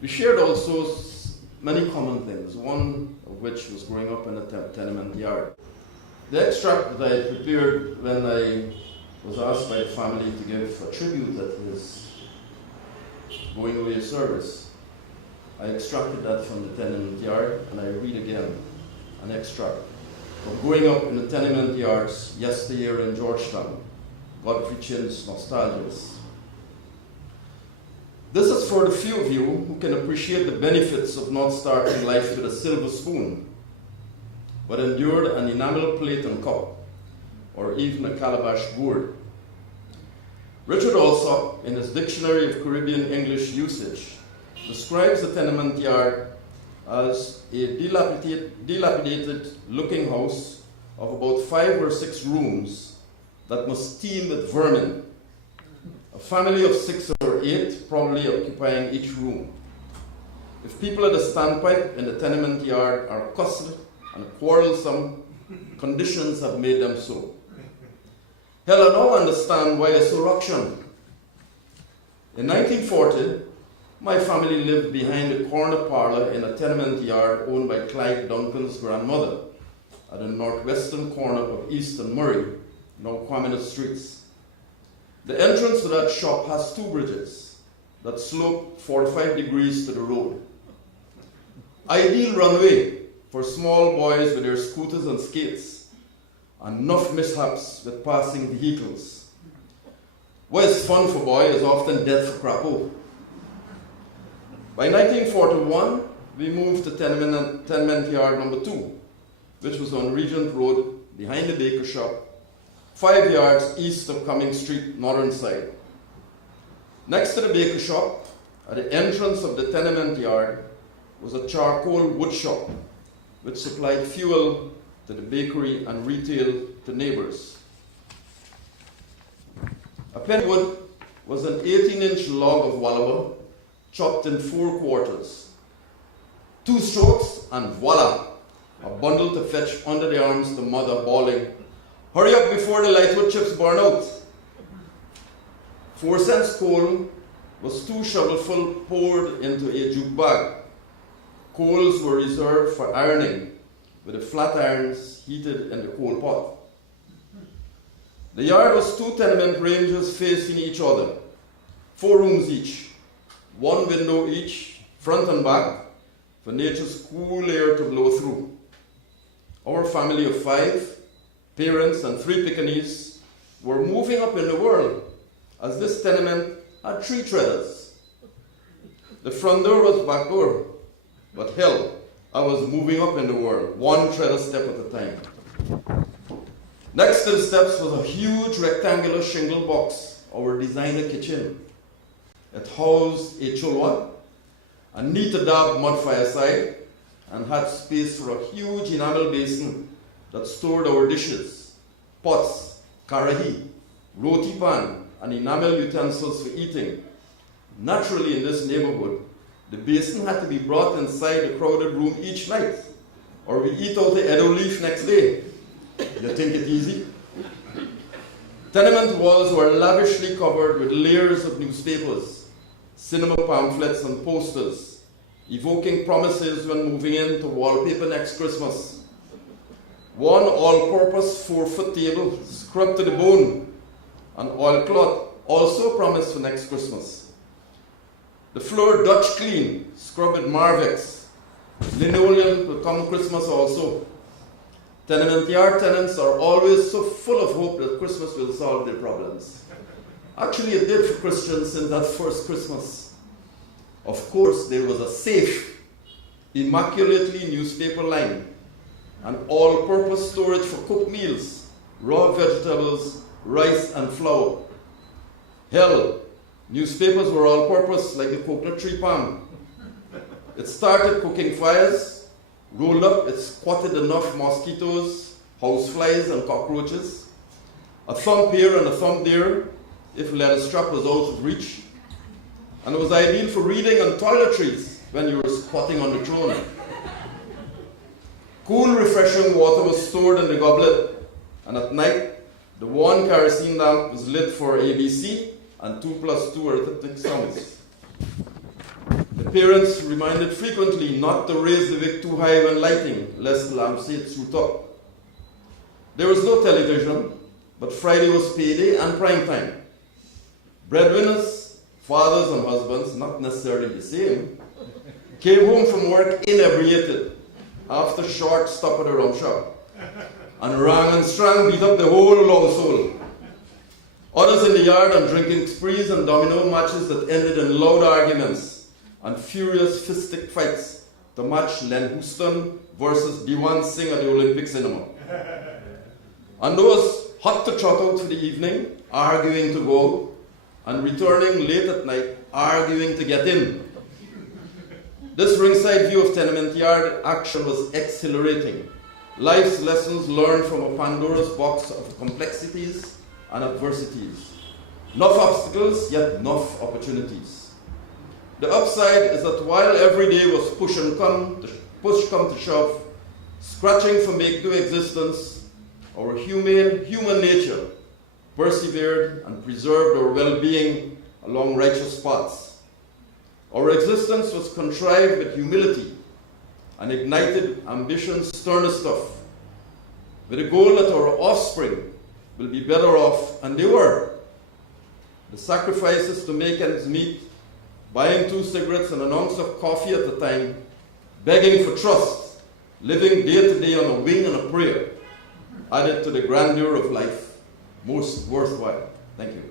We shared also many common things, one of which was growing up in a tenement yard. The extract that I had prepared when I was asked by the family to give a tribute at his going away service, I extracted that from the tenement yard, and I read again an extract from growing up in the tenement yards yesteryear in Georgetown, Godfrey Chin's Nostalgias. This is for the few of you who can appreciate the benefits of not starting life with a silver spoon, but endured an enamel plate and cup, or even a calabash gourd. Richard Alsop, in his Dictionary of Caribbean English Usage, describes the tenement yard as a dilapidated-looking house of about 5 or 6 rooms that must teem with vermin. A family of 6 or 8 probably occupying each room. If people at the standpipe in the tenement yard are cussed and quarrelsome, conditions have made them so. Hell, I now understand why it's so ruction. In 1940, my family lived behind the corner parlor in a tenement yard owned by Clyde Duncan's grandmother at the northwestern corner of East and Moray, now Quamina Streets. The entrance to that shop has 2 bridges that slope 45 degrees to the road. Ideal runway for small boys with their scooters and skates, and enough mishaps with passing vehicles. What is fun for boys is often death for crapo. By 1941, we moved to tenement yard number 2, which was on Regent Road behind the baker shop, 5 yards east of Cumming Street, northern side. Next to the baker shop, at the entrance of the tenement yard, was a charcoal wood shop, which supplied fuel to the bakery and retail to neighbors. A pennywood was an 18-inch log of wallaba, chopped in 4 quarters. 2 strokes, and voila, a bundle to fetch under the arms the mother bawling, "Hurry up before the lightwood chips burn out." 4 cents coal was 2 shovelfuls poured into a jute bag. Coals were reserved for ironing, with the flat irons heated in the coal pot. The yard was 2 tenement ranges facing each other, 4 rooms each, 1 window each, front and back, for nature's cool air to blow through. Our family of 5, parents and 3 Pekingese, were moving up in the world, as this tenement had 3 treaders. The front door was back door, but hell, I was moving up in the world, 1 treader step at a time. Next to the steps was a huge rectangular shingle box, our designer kitchen. It housed a cholwa, a neat-a-dab mud fireside, and had space for a huge enamel basin that stored our dishes, pots, karahi, roti pan, and enamel utensils for eating. Naturally, in this neighborhood, the basin had to be brought inside the crowded room each night, or we eat out the edo leaf next day. You think it easy? Tenement walls were lavishly covered with layers of newspapers, cinema pamphlets, and posters, evoking promises when moving in to wallpaper next Christmas. 1 all-purpose 4-foot table, scrubbed to the bone, and oilcloth, also promised for next Christmas. The floor Dutch clean, scrubbed with Marvex. Linoleum will come Christmas also. Tenement yard tenants are always so full of hope that Christmas will solve their problems. Actually, it did for Christians in that first Christmas. Of course, there was a safe, immaculately newspaper lined, and all-purpose storage for cooked meals, raw vegetables, rice, and flour. Hell, newspapers were all-purpose like the coconut tree palm. It started cooking fires, rolled up, it squatted enough mosquitoes, houseflies, and cockroaches, a thumb here and a thumb there, if leather strap was out of reach, and it was ideal for reading and toiletries when you were squatting on the throne. Cool, refreshing water was stored in the goblet, and at night, the 1 kerosene lamp was lit for ABC and 2 + 2 arithmetic sums. The The parents reminded frequently not to raise the wick too high when lighting, lest the lampshade shoot up. There was no television, but Friday was payday and prime time. Breadwinners, fathers and husbands, not necessarily the same, came home from work inebriated after a short stop at the rum shop, and rang and strang beat up the whole household. Others in the yard on drinking sprees and domino matches that ended in loud arguments and furious fistic fights to match Len Houston versus D1 Singh at the Olympic cinema. And those hot to trot out for the evening, arguing to go, and returning late at night, arguing to get in. This ringside view of tenement yard action was exhilarating. Life's lessons learned from a Pandora's box of complexities and adversities. Enough obstacles, yet enough opportunities. The upside is that while every day was push come to shove, scratching for make-do existence, our human nature persevered and preserved our well-being along righteous paths. Our existence was contrived with humility and ignited ambition's sternest stuff, with a goal that our offspring will be better off, and they were. The sacrifices to make ends meet, buying 2 cigarettes and an ounce of coffee at a time, begging for trust, living day to day on a wing and a prayer, added to the grandeur of life, most worthwhile. Thank you.